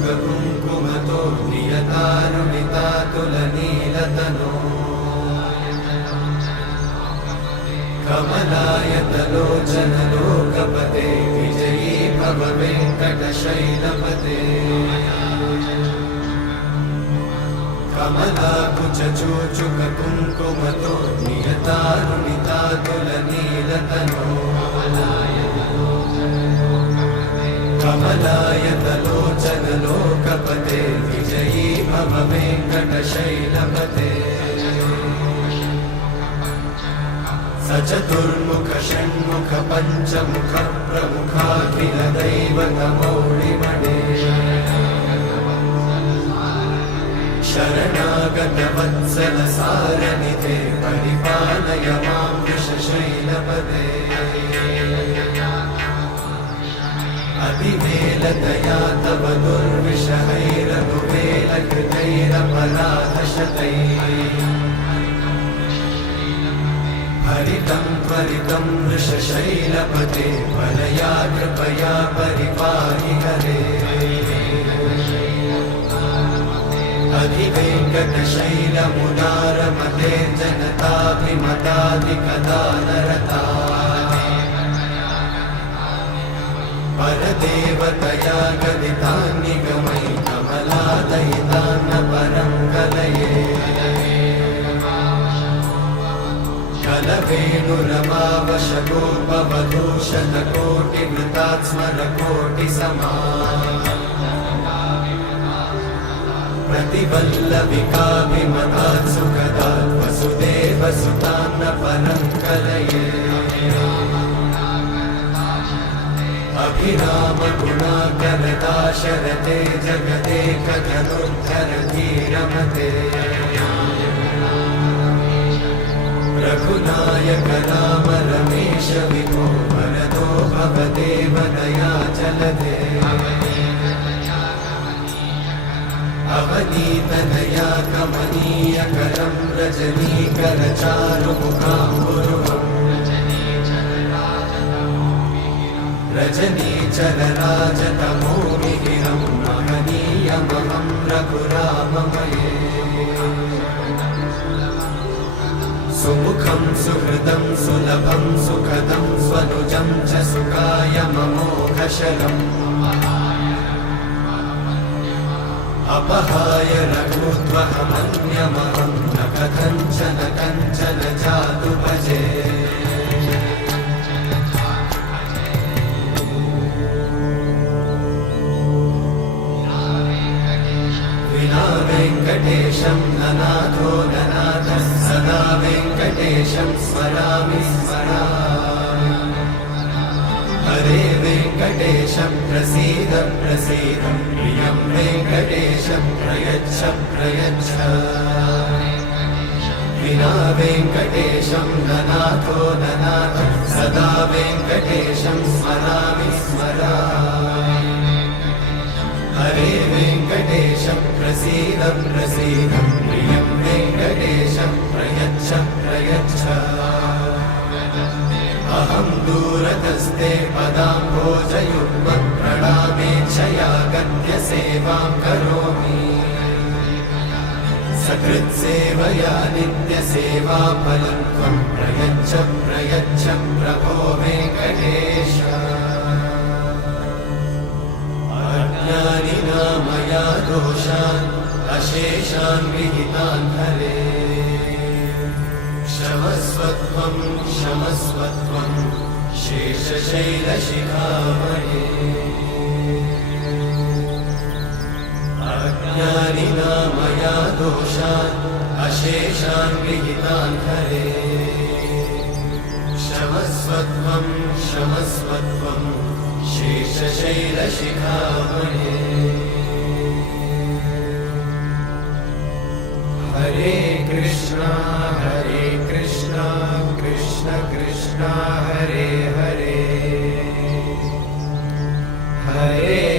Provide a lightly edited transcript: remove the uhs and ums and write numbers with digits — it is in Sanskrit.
कुङ्कुमतो नियतानुनितातुलनीलतनो कमलायतलोचनलोकपते विजयी भव वेङ्कटशैलपते कमलाकुचूचुककुङ्कुमतो नियतानुनितातुलनीलतनो कमलायतलोचनलोकपते विजयी भव वेङ्कटशैलपते सचतुर्मुख षण्मुख पञ्चमुख प्रमुखाखिलदैवतमौलिमणे शरणागतवत्सलसारनिधे परिपालय मां वृषशैलपते अतिवेलतया तव दुर्विषहैरनुवेलकृतैरपराधशतैः हरितं त्वरितं वृषशैलपते वरया कृपया परिपाहि हरे अधिवेङ्कटशैलमुदारमते जनताभिमताधिकदानरता परदेवतया गदितान्निगमै कमलादयितान्न परं कलये कलवेणुरमावशतोपवधूशतकोटिवृतात्स्मरकोटिसमा प्रतिवल्लविकाभिमतात् सुखदात् वसुदेवसुतान्न परं कलये अभिरामगुणाकरदाशरथे जगदेकजनुद्धरधीरमते रघुनायक राम रमेश विभो वरदो भवदेव दयाचलधे अवनीतनया कमनीयकरं रजनीकरचारुमुखाम्बुरुहम् रजनीचरराजतमोमिहिरं महनीयमहं रघुराममये सुमुखं सुहृदं सुलभं सुखदं स्वनुजं च सुखायममोघशरम् अपहाय रघुत्वहमन्यमहं न कथञ्चन कञ्चन जातु भजे विना वेङ्कटेशं ननाथो ननाथः सदा वेङ्कटेशं स्मरामि स्मरामि हरे वेङ्कटेशं प्रसीद प्रसीद प्रियं वेङ्कटेशं प्रयच्छ प्रयच्छ विना वेङ्कटेशं ननाथो ननाथः सदा वेङ्कटेशं स्मरामि स्मरामि हरे वेङ्कटेशं प्रसीद प्रसीद प्रियं वेङ्कटेशं प्रयच्छ प्रयच्छ अहं दूरतस्ते पदाम्भोजयुग्मं प्रणामेच्छया गद्य सेवां करोमि सकृत्सेवया नित्यसेवाफलं त्वं प्रयच्छ प्रयच्छ प्रभो वेङ्कटेश अज्ञानिना मया दोषान् अशेषान् विहितान् हरे क्षमस्वत्वं क्षमस्वत्वं शेषशैलशिखामणे अज्ञानिना मया दोषान् अशेषान् विहितान् हरे क्षमस्वत्वं क्षमस्वत्वं शेषशैलशिखामणे हरे कृष्णा कृष्ण कृष्ण हरे हरे हरे